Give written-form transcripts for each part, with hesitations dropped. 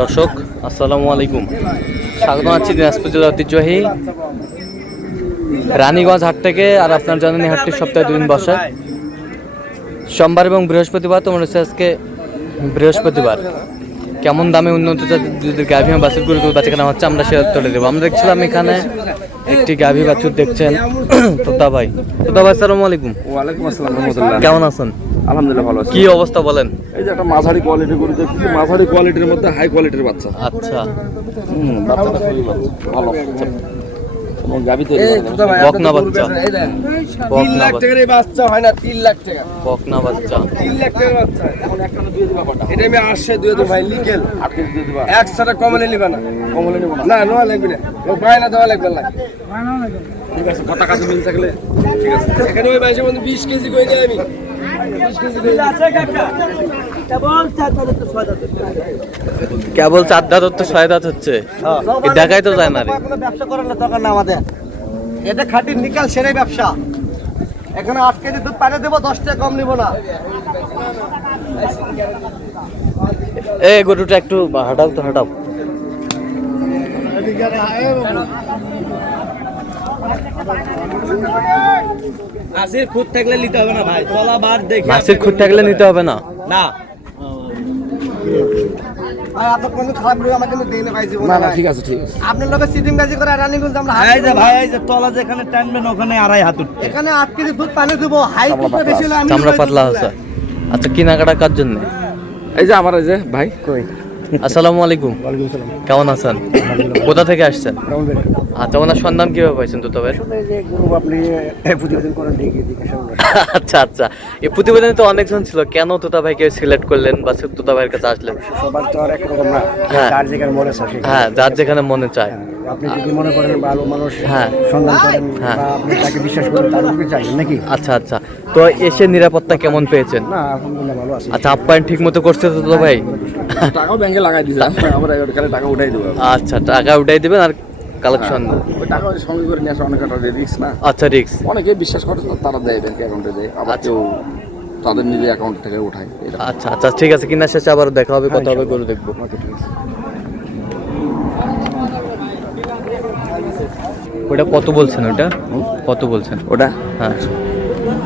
দর্শক আসসালামু আলাইকুম, স্বাগত আছি দিনাজপুর জেলার ঐতিহ্যবাহী রানীগঞ্জ হাট থেকে। আর আপনার জানেন এই হাটটি সপ্তাহে 2 দিন বসে, সোমবার এবং বৃহস্পতিবার। তো মনে হচ্ছে আজকে বৃহস্পতিবার। কেমন দামে উন্নত জাতের গাভী এবং বাছুর গরু বাচ্চা কেনা হচ্ছে আমরা সেটা তুলে দেবো। আমরা দেখছিলাম এখানে একটি গাভী বাছুর দেখছেন তোতা ভাই। আসসালামু আলাইকুম। ওয়ালাইকুম আসসালাম রাহমাতুল্লাহ। কেমন আছেন? আলহামদুলিল্লাহ ভালো আছি। কি অবস্থা বলেন? এই যে একটা মাঝারি কোয়ালিটির গরু দেখছি, মাঝারি কোয়ালিটির মধ্যে হাই কোয়ালিটির বাচ্চা। আচ্ছা, বাচ্চাটা খুবই ভালো। এবং গাভী তৈরি বকনা বাচ্চা, 3 লাখ টাকার এই বাচ্চা হয় না, 3 লাখ টাকা বকনা বাচ্চা। 3 লাখ টাকার বাচ্চা এখন একটা দিয়ে দিবা কটা? এটা আমি 800 দিয়ে দেব ভাই, লিগেল 8 কেজি দিয়ে দিবা। 100 টাকা কমলে নিবা না, কমলে নেব না। না নোয়া লাগবে না, লোক বায়না দেওয়া লাগবে না। ঠিক আছে, কত কাছে মিল থাকলে ঠিক আছে। এখানে ওই মাসে মধ্যে 20 কেজি কই দেই আমি, 20 কেজি কই আছে কাকা। কেবল 4 দাঁত তো 6 দাঁত হচ্ছে, দেখাই তো যায় না রে। কোনো ব্যবসা করার না দরকার না আমাদের, এটা খাঁটি নিকাল সেরাই ব্যবসা। এখানে 8 কেজি দুধ পাঠিয়ে দেবো, 10 টাকা কম নিব না। এই গরুটা একটু হাঁটাও তো, হাঁটাও। আসির খুদ থাকলে নিতে হবে না ভাই, তলা বার দেখে মাছের খুঁট থাকলে নিতে হবে না। না। ভাই আপনার কোনো খারাপ ভিডিও আমাকে কিন্তু দেই না ভাই, জীবনে না না ভাই। ঠিক আছে ঠিক আছে। আপনার লোকে সিটিং গাজি করে রানিগঞ্জ আমরা এই যে ভাই, এই যে তলা যেখানে টানবেন ওখানে আড়াই হাত উঠবে। এখানে 8 কেজি দুধ পানি দেবো, হাই দুধটা বেশি হলে আমি চামড়া পাতলা আছে। আচ্ছা, কেনাকাটা কার জন্য? এই যে আমার এই যে ভাই কই। আসসালামু আলাইকুম। কেমন আছেন? কোথা থেকে আসছেন? আচ্ছা, ওনার সন্ধান কিভাবে পাইছেন তো তবে? আচ্ছা আচ্ছা, এই প্রতিবেদনে তো অনেকজন ছিল, কেন তোতা ভাইকে সিলেক্ট করলেন বা তোতা ভাইয়ের কাছে আসলেন? সবার তো আর এক রকম না, হ্যাঁ। যার যেখানে মনে চায়। হ্যাঁ, যার যেখানে মনে চায়। আপনি যদি মনে করেন ভালো মানুষ হ্যাঁ। সন্ধান করেন হ্যাঁ। বা আপনি তাকে বিশ্বাস করেন, তার উপরে চাইছেন নাকি? আচ্ছা আচ্ছা, তো এসে নিরাপত্তা কেমন পেয়েছেন? না, আলহামদুলিল্লাহ ভালো আছে। আচ্ছা, আপ্যায়ন ঠিক মতো করছে তো তোতা ভাই? টাকাও ব্যাংকে লাগাই দিছি, আমরা এখানে টাকা উঠাই দেবো। আচ্ছা, টাকা উঠাই দিবেন আর কালেকশন। ওই টাকা ওই সঙ্গে করে নিয়ে আসা অনেক একটা রিস্ক না। আচ্ছা, রিক্স। অনেকে বিশ্বাস করে তো, তারা দেয় ব্যাংক অ্যাকাউন্টে দেয়, আবার কেউ তাদের নিজের অ্যাকাউন্ট থেকে উঠায়। এটা আচ্ছা আচ্ছা, ঠিক আছে। কিনা শেষে আবার দেখা হবে, কথা হবে, গরু দেখবো। ওকে ঠিক আছে। ওটা কত বলছেন? ওটা কত বলছেন? ওটা হ্যাঁ,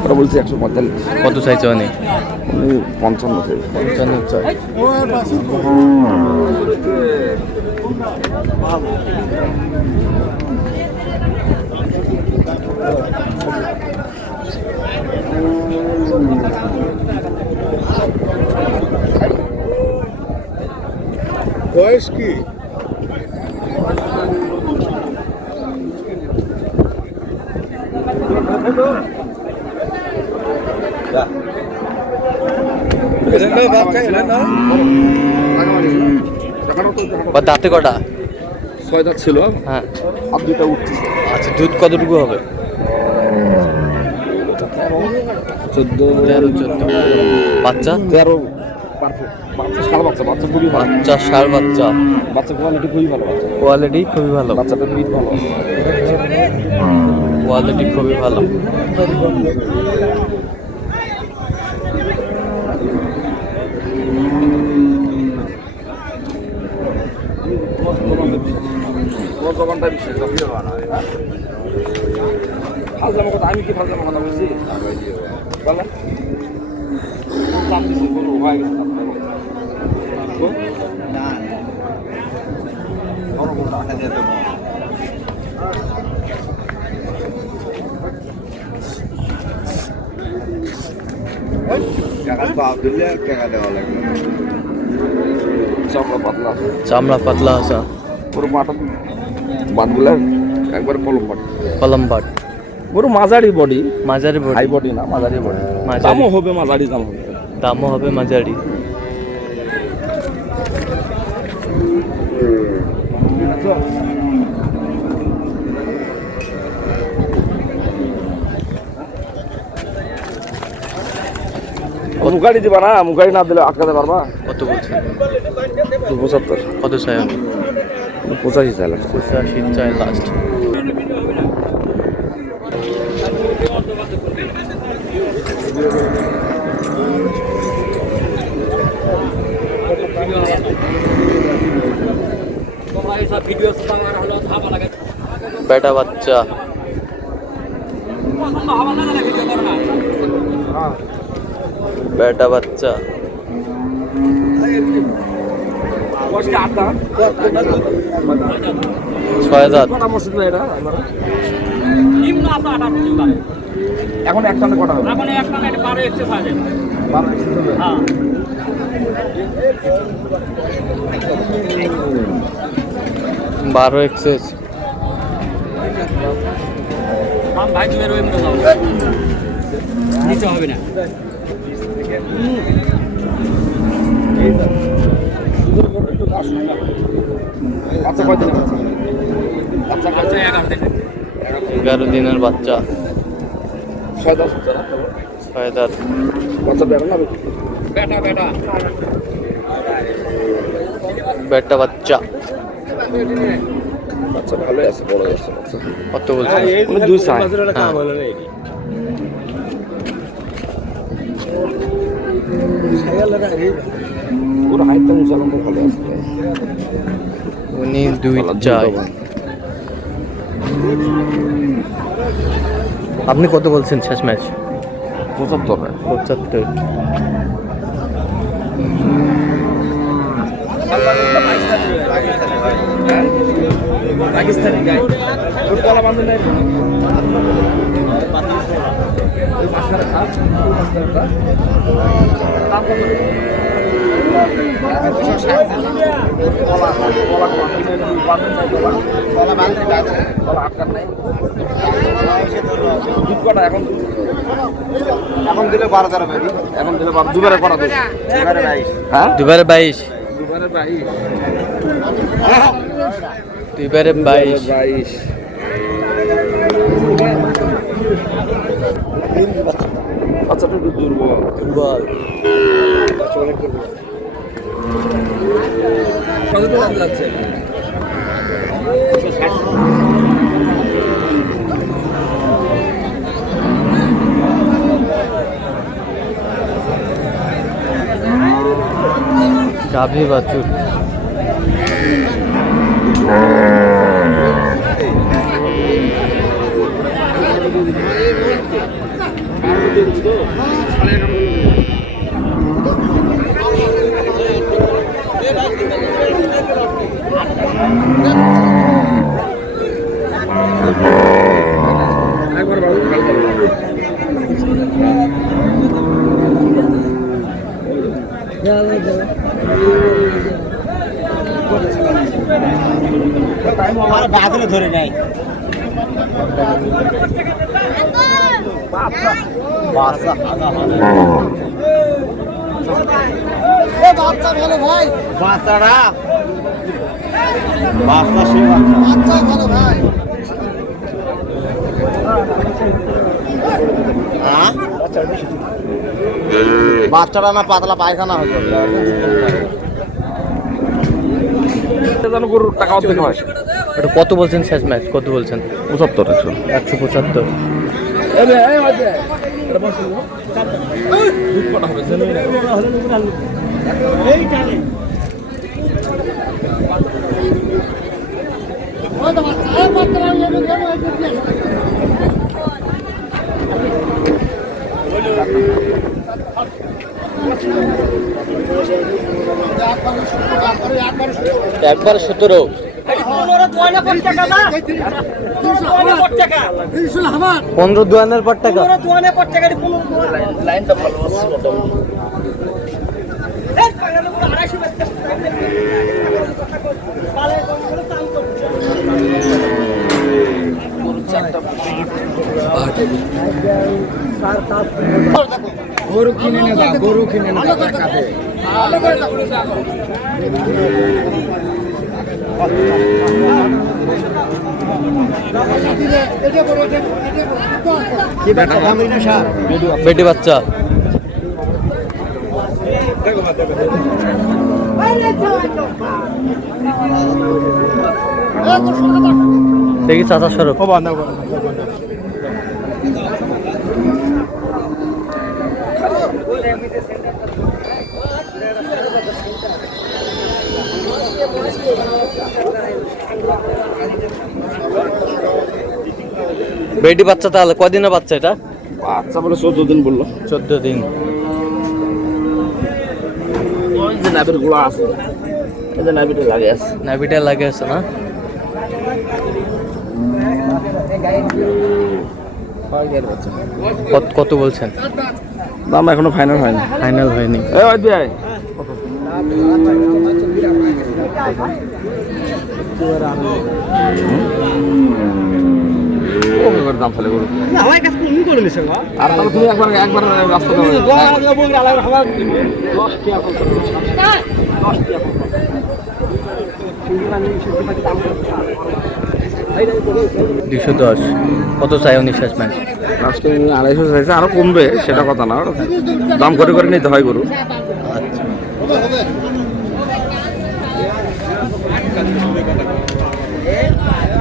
ওটা বলছি 145। কত চাইছে উনি? উনি 55 চাই। 55 চাই। বয়স কি? বা দাঁতে কটা? 6 দাঁত ছিল, হ্যাঁ। আর 2টা উঠতেছে। আচ্ছা, দুধ কতটুকু হবে? 14 বাচ্চা 13 পারফেক্ট। বাচ্চা ষাঁড় বাচ্চা, বাচ্চা খুবই ভালো। বাচ্চা, ষাঁড় বাচ্চা। বাচ্চা কোয়ালিটি খুবই ভালো। বাচ্চা কোয়ালিটি খুবই ভালো। বাচ্চাটা মিট ভালো। কোয়ালিটি খুবই ভালো। জবানটা বিশেষ ফালজামা কথা, আমি কি ফালজামা কথা বলছি? বলো দাম দিছি, গরু হয়ে গেছে। চামড়া পাতলা, চামড়া পাতলা আছে। গরু মাটন বাদগুলার একবারে কলম বাট, কলম বাট। গরু মাঝারি বডি, মাঝারি হাই বডি। বডি না, মাঝারি বডি। মাঝারি। দামও হবে মাঝারি, দাম হবে। দামও হবে মাঝারি। মুখাড়ি দিবা না, মুখাড়ি না দিলে আটকাতে পারবা। কত বলছেন? 75। কত চাই আমি? 85 চাইলাম। 85 চাই লাস্ট। বেটা বাচ্চা বেটা বাচ্চা ছয় দাঁত এখন একটা কটা হবে? 12 এক্সেস আচ্ছা কয়দিন আছে? 11 দিনের বাচ্চা 6 10 ছয় দাঁত বাচ্চা বের না বেটা বাচ্চা বাচ্চা ভালোই আছে, বড় আছে বাচ্চা। কত বলছেন? উনি দুই চায়। হ্যাঁ। ওর হাইটটা মুসলমান ভালো আছে। উনি দুই চাই। আপনি কত বলছেন শেষ ম্যাচ? 75 75 পাকিস্তানি গাই ওর কলা বাঁধে নাই। এখন দিলে 12 বেরি, এখন দিলে দুবারে করা দেবে। এবারে 22। হ্যাঁ, দুবারে 22 দুবারে 22 দুবারে 22 22 বাচ্চাটা একটু দুর্বল। বল কত দাম যাচ্ছে? গাভী বাছুর একবার বাবু কাল করো। আর বাদরে ধরে নাই। বাচ্চা ভালো ভাই, বাচ্চারা বাচ্চা সে বাচ্চা ভালো ভাই। বাচ্চাটা না পাতলা পায়খানা হয়ে যাবে। যেন গরুর টাকা অর্ধেক হয়। এটা কত বলছেন শেষ ম্যাচ? কত বলছেন? 75 175 দুধ কটা হবে? একবার 17 15 দুয়ানের পর টাকা লাইনটা ভালো আছে গরু কিনে নেবা, গরু কিনে নেবা টাকাতে। কি বাচ্চা দামি না স্যার? বেটি বাচ্চা দেখি চাচা সরব বেডি বাচ্চা তাহলে কদিনের বাচ্চা এটা? বাচ্চা বলে 14 দিন বললো। 14 দিন। ওই যে নাবির গুলো আছে, এই যে নাবিটা লাগে আছে। নাভিটা লাগে আছে না? কত বলছেন? দাম এখনো ফাইনাল হয়নি। ফাইনাল হয়নি। এই ওই ভাই দাম ফেলে করো আমার কাছে কোন করে নিছে গো? আর তাহলে তুমি একবার রাস্তা দাও। 210 কত চাই উনি শেষ ম্যাচ? লাস্টে 250 চাইছে, আরো কমবে সেটা কথা না, দাম করে করে নিতে হয় গরু। আচ্ছা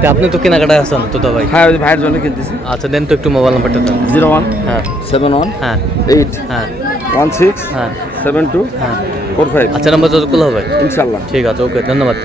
তা আপনি তো কেনাকাটায় আছেন তো ভাই? হ্যাঁ ওই ভাইয়ের জন্য কিনতেছি। আচ্ছা দেন তো একটু মোবাইল নাম্বারটা দেন। 01 হ্যাঁ 71 হ্যাঁ 8 হ্যাঁ 16 হ্যাঁ 72 হ্যাঁ 45 আচ্ছা নাম্বার যতগুলো হবে ইনশাআল্লাহ। ঠিক আছে, ওকে ধন্যবাদ।